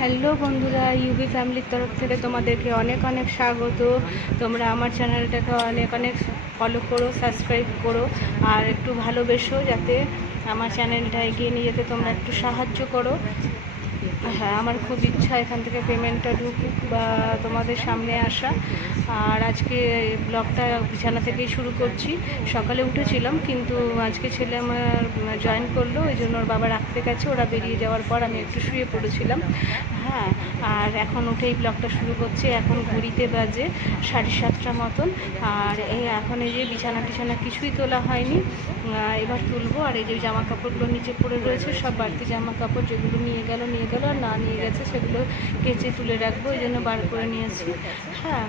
Hello বন্ধুরা, UV ফ্যামিলির তরফ থেকে তোমাদেরকে অনেক অনেক স্বাগত। তোমরা আমার চ্যানেলটাকে অনেক অনেক ফলো করো, সাবস্ক্রাইব করো আর একটু ভালোবেসো, যাতে আমার চ্যানেলটা এগিয়ে নিয়ে যেতে তোমরা একটু সাহায্য করো। হ্যাঁ, আমার খুব ইচ্ছা এখান থেকে পেমেন্টটা ঢুকুক বা তোমাদের সামনে আসা। আর আজকে ব্লগটা বিছানা থেকেই শুরু করছি। সকালে উঠেছিলাম, কিন্তু আজকে ছেলে আমার জয়েন করলো, ওই জন্য ওর বাবা রাখতে গেছে। ওরা বেরিয়ে যাওয়ার পর আমি একটু শুয়ে পড়েছিলাম। হ্যাঁ, আর এখন উঠেই ব্লগটা শুরু করছি। এখন ঘড়িতে বাজে 7:30 মতন। আর এখন এই যে বিছানা টিছানা কিছুই তোলা হয়নি, এবার তুলবো। আর এই যে জামা কাপড়গুলো নিচে পড়ে রয়েছে, সব বাড়তি জামা কাপড় যেগুলো নিয়ে গেল আর না নিয়ে গেছে সেগুলো কেচে তুলে রাখবো, এই জন্য বার করে নিয়েছি। হ্যাঁ,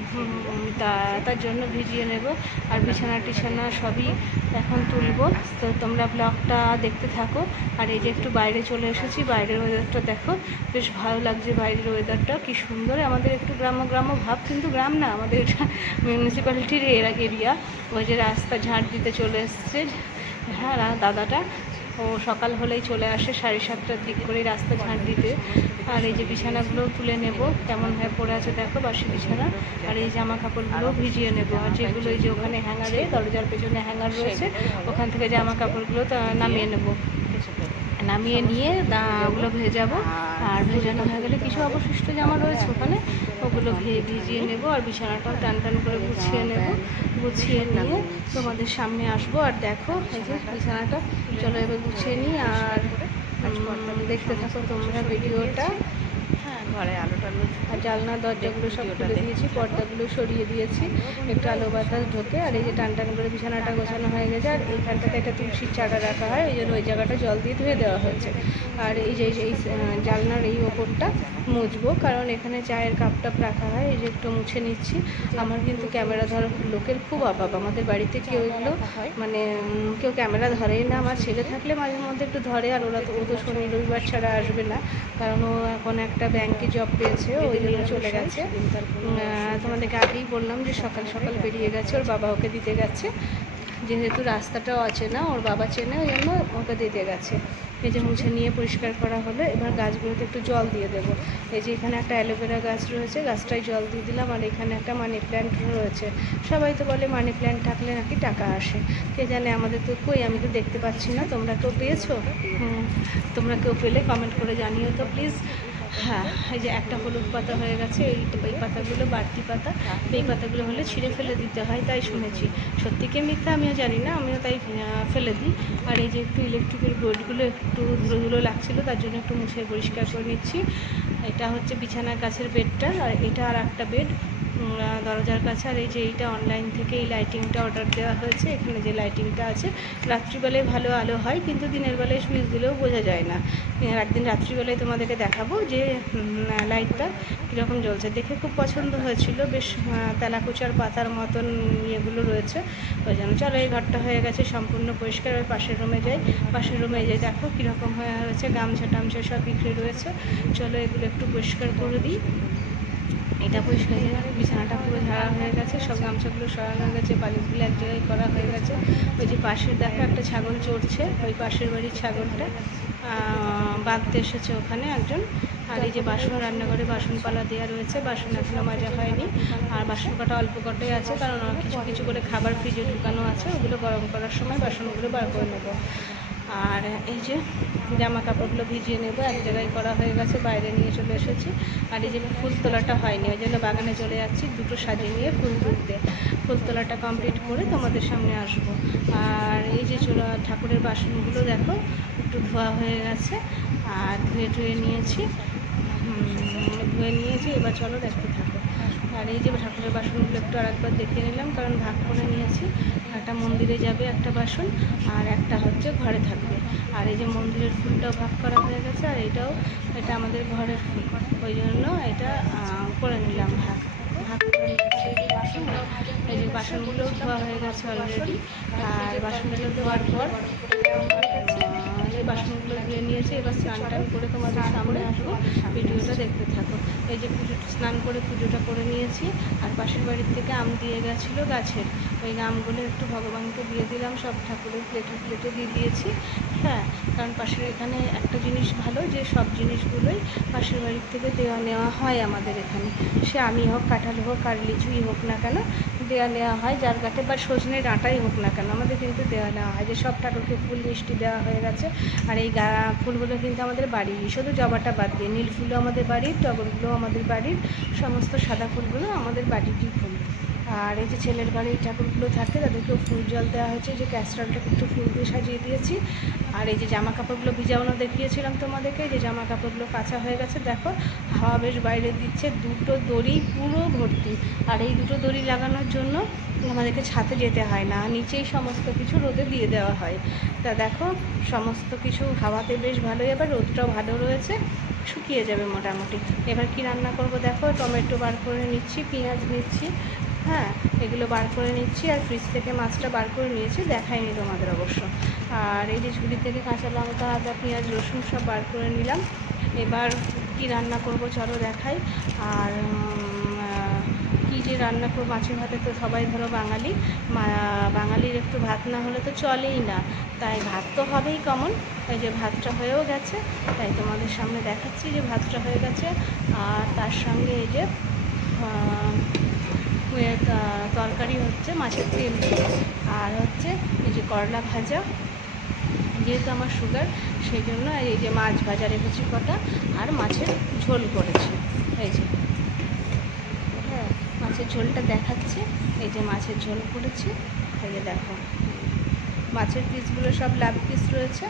তার জন্য ভিজিয়ে নেব। আর বিছানা টিছানা সবই এখন তুলবো। তো তোমরা ব্লগটা দেখতে থাকো। আর এই যে একটু বাইরে চলে এসেছি, বাইরের ওয়েদারটা দেখো, বেশ ভালো লাগছে। বাইরের ওয়েদারটা কি সুন্দর। আমাদের একটু গ্রাম্য গ্রাম্য ভাব, কিন্তু গ্রাম না, আমাদের এটা মিউনিসিপ্যালিটির এরিয়া। ওই যে রাস্তা ঝাড় দিতে চলে এসছে, হ্যাঁ দাদাটা, ও সকাল হলেই চলে আসে 7:30টার দিক করে রাস্তা ঝাড় দিতে। আর এই যে বিছানাগুলো তুলে নেব, কেমন হয়ে পড়ে আছে দেখো বাসি বিছানা। আর এই জামা কাপড়গুলো ভিজিয়ে নেব। আর যেগুলো এই যে ওখানে হ্যাঙ্গারে, দরজার পেছনে হ্যাঙ্গার রয়েছে, ওখান থেকে জামা কাপড়গুলো নামিয়ে নেব। নামিয়ে নিয়ে ওগুলো ভেজাবো। আর ভেজানো হয়ে গেলে কিছু অবশিষ্ট জামা রয়েছে ওখানে, ওগুলো ভিজিয়ে নেব। আর বিছানাটাও টান টান করে গুছিয়ে নেব। গুছিয়ে নিয়ে তোমাদের সামনে আসবো। আর দেখো এই যে বিছানাটা, চলো এবার গুছিয়ে নিই। আর দেখতে থাকো তোমরা ভিডিওটা। হ্যাঁ, ঘরে আলো টালো আর জানলার দরজাগুলো সব খুলে দিয়েছি, পর্দাগুলো সরিয়ে দিয়েছি, একটু আলো বাতাস ঢোকে। আর এই যে টান টান করে বিছানাটা গোছানো হয়ে গেছে। আর এইখানটাতে একটা তুলসীর চারা রাখা হয়, ওই জন্য ওই জায়গাটা জল দিয়ে ধুয়ে দেওয়া হয়েছে। আর এই যে এই জানলার এই ওপরটা মুছবো, কারণ এখানে চায়ের কাপ টাপ রাখা হয়, এই যে একটু মুছে নিচ্ছি। আমার কিন্তু ক্যামেরা ধরার লোকের খুব অভাব আমাদের বাড়িতে। কেউ এগুলো মানে কেউ ক্যামেরা ধরেই না। আমার ছেলে থাকলে মাঝে মধ্যে একটু ধরে, আর ও তো শনি রবিবার ছাড়া আসবে না, কারণ ও এখন একটা ব্যাংকে জব পেয়েছে, ওই জন্য চলে গেছে। তোমাদেরকে আগেই বললাম যে সকাল সকাল বেরিয়ে গেছে, ওর বাবা ওকে দিতে গেছে। যেহেতু রাস্তাটাও আছে না, ওর বাবা চেনে, ওই জন্য ওকে দিতে গেছে। এই যে মুছে নিয়ে পরিষ্কার করা হলো। এবার গাছগুলোতে একটু জল দিয়ে দেবো। এই যে এখানে একটা অ্যালোভেরা গাছ রয়েছে, গাছটায় জল দিয়ে দিলাম। আর এখানে একটা মানি প্ল্যান্ট রয়েছে। সবাই তো বলে মানি প্ল্যান্ট থাকলে নাকি টাকা আসে, কে জানে, আমাদের তো কই, আমি তো দেখতে পাচ্ছি না। তোমরা কেউ পেয়েছো? তোমরা কেউ পেলে কমেন্ট করে জানিও তো প্লিজ। হ্যাঁ, এই যে একটা হলুদ পাতা হয়ে গেছে, এই পাতাগুলো বাড়তি পাতা, এই পাতাগুলো হলে ছিঁড়ে ফেলে দিতে হয়, তাই শুনেছি। সত্যি কি মিথ্যা আমিও জানি না, আমিও তাই ফেলে দিই। আর এই যে একটু ইলেকট্রিকের বোর্ডগুলো একটু ধুলো ধুলো লাগছিলো, তার জন্য একটু মুছে পরিষ্কার করে নিচ্ছি। এটা হচ্ছে বিছানার কাছের বেডটা, আর এটা আর একটা বেড দরজার কাছে। আর এই যে এইটা অনলাইন থেকে এই লাইটিংটা অর্ডার দেওয়া হয়েছে। এখানে যে লাইটিংটা আছে, রাত্রিবেলায় ভালো আলো হয়, কিন্তু দিনের বেলায় সুইচ দিলেও বোঝা যায় না। একদিন রাত্রিবেলায় তোমাদেরকে দেখাবো যে লাইটটা কীরকম জ্বলছে। দেখে খুব পছন্দ হয়েছিল, বেশ তেলাকুচার পাতার মতন ইয়েগুলো রয়েছে, ওই জন্য। চলো, এই ঘরটা হয়ে গেছে সম্পূর্ণ পরিষ্কার। ওই পাশের রুমে যাই। পাশের রুমে যাই, দেখো কীরকম হয়ে রয়েছে, গামছা টামছা সব বিক্রি রয়েছে। চলো এগুলো একটু পরিষ্কার করে দিই। এটা পরিষ্কার হয়ে গেছে, বিছানাটা পুরো ঝাড়া হয়ে গেছে, সব গামছাগুলো সরানো হয়ে গেছে, বালিশগুলো এক জায়গায় করা হয়ে গেছে। ওই যে পাশের দেখো একটা ছাগল চড়ছে, ওই পাশের বাড়ির ছাগলটা বাঁধতে এসেছে ওখানে একজন। আর এই যে বাসন, রান্নাঘরে বাসন পালা দেওয়া রয়েছে, বাসন এখনও মাজা হয়নি। আর বাসন কটা অল্প কটাই আছে, কারণ কিছু কিছু করে খাবার ফ্রিজে ঢুকানো আছে, ওগুলো গরম করার সময় বাসনগুলো বার করে নেবো। আর এই যে জামা কাপড়গুলো ভিজিয়ে নেবো, এক জায়গায় করা হয়ে গেছে, বাইরে নিয়ে চলে এসেছি। আর এই যে ফুল তোলাটা হয়নি, ওই জন্য বাগানে চলে যাচ্ছি দুটো সাজিয়ে নিয়ে ফুল তুলতে। ফুল তোলাটা কমপ্লিট করে তোমাদের সামনে আসবো। আর এই যে ঠাকুরের বাসনগুলো দেখো একটু ধোয়া হয়ে গেছে, আর ধুয়ে নিয়েছি। এবার চলো দেখতে থাকো। আর এই যে ঠাকুরের বাসনগুলো একটু আরেকবার দেখে নিলাম, কারণ ভাগ করে নিয়েছি। একটা মন্দিরে যাবে একটা বাসন, আর একটা হচ্ছে ঘরে থাকবে। আর এই যে মন্দিরের ফুলটাও ভাগ করা হয়ে গেছে, আর এটা আমাদের ঘরের ফুল, ওই জন্য এটা করে নিলাম ভাগ করে নিচ্ছি। এই যে বাসনগুলোও ধোয়া হয়ে গেছে অলরেডি। আর বাসনগুলো ধোয়ার পর এই বাসনগুলো ধুয়ে নিয়েছি, এবার স্নান টান করে তোমাদের সামনে আসবো, ভিডিওটা দেখতে থাকো। এই যে স্নান করে পুজোটা করে নিয়েছি, আর পাশের বাড়ির থেকে আম দিয়ে গেছিলো গাছের, ওই আমগুলো একটু ভগবানকে দিয়ে দিলাম, সব ঠাকুরের প্লেটে প্লেটে দিয়ে দিয়েছি। হ্যাঁ, কারণ পাশের এখানে একটা জিনিস ভালো যে সব জিনিসগুলোই পাশের বাড়ির থেকে নেওয়া হয় আমাদের এখানে, সে আমি হোক, কাঁঠাল হোক, আর লিচুই হোক না কেন নেওয়া হয়, যার গাঠে বা সজনে ডাঁটাই হোক না কেন আমাদের কিন্তু নেওয়া হয়, যে সব ঠাকুরকে ফুল মিষ্টি দেওয়া হয়ে গেছে। আর এই ফুলগুলো কিন্তু আমাদের বাড়ির, শুধু জবাটা বাদ দিয়ে নীল ফুলও আমাদের বাড়ির, টগরগুলোও আমাদের বাড়ির, সমস্ত সাদা ফুলগুলো আমাদের বাড়িরই ফুল। আর এই যে ছেলের ঘরে এই ঠাকুরগুলো থাকে তাদেরকেও ফুল জল দেওয়া হয়েছে, যে ক্যাস্ট্রলটাকে একটু ফুল দিয়ে সাজিয়ে দিয়েছি। আর এই যে জামা কাপড়গুলো ভিজানো দেখিয়েছিলাম তোমাদেরকে, যে জামা কাপড়গুলো কাঁচা হয়ে গেছে, দেখো হাওয়া বেশ বাইরে দিচ্ছে, দুটো দড়ি পুরো ভর্তি। আর এই দুটো দড়ি লাগানোর জন্য আমাদেরকে ছাদে যেতে হয় না, নিচেই সমস্ত কিছু রোদে দিয়ে দেওয়া হয়। তা দেখো সমস্ত কিছু হাওয়াতে বেশ ভালোই, আবার রোদটাও ভালো রয়েছে, শুকিয়ে যাবে মোটামুটি। এবার কি রান্না করব দেখো, টমেটো বার করে নিচ্ছি, পেঁয়াজ নিচ্ছি, হ্যাঁ এগুলো বার করে নিচ্ছি, আর ফ্রিজ থেকে মাছটা বার করে নিয়েছি, দেখাইনি তোমাদের অবশ্য। আর এই যে ঝুড়ি থেকে কাঁচা লঙ্কা, আদা, পেঁয়াজ, রসুন সব বার করে নিলাম। এবার কি রান্না করব চলো দেখাই। আর কী যে রান্না করবো, মাছের ভাতে তো সবাই ধরো বাঙালি, বাঙালির একটু ভাত না হলে তো চলেই না, তাই ভাত তো হবেই কমন। এই যে ভাতটা হয়েও গেছে, তাই তোমাদের সামনে দেখাচ্ছি যে ভাতটা হয়ে গেছে। আর তার সঙ্গে এই যে তরকারি হচ্ছে মাছের তেল দিয়ে, আর হচ্ছে এই যে করলা ভাজা, যেহেতু আমার সুগার সেই জন্য এই যে মাছ ভাজা রেখেছি কটা, আর মাছের ঝোল করেছি। এই যে হ্যাঁ মাছের ঝোলটা দেখাচ্ছি, এই যে মাছের ঝোল করেছি, এই যে দেখো মাছের পিসগুলো সব লাভ পিস রয়েছে,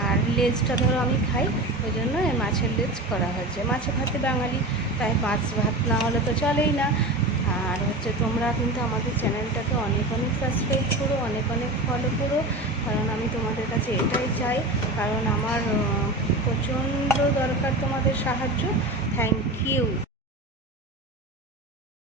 আর লেজটা ধরো আমি খাই, ওই জন্য এই মাছের লেজ করা হয়েছে। মাছে ভাতে বাঙালি, তাই মাছ ভাত না হলে তো চলেই না। আর হচ্ছে তোমরা কিন্তু আমাদের চ্যানেলটাকে অনেক অনেক সাবস্ক্রাইব করো, অনেক অনেক ফলো করো, কারণ আমি তোমাদের কাছে এটাই চাই, কারণ আমার প্রচণ্ড দরকার তোমাদের সাহায্য। Thank you.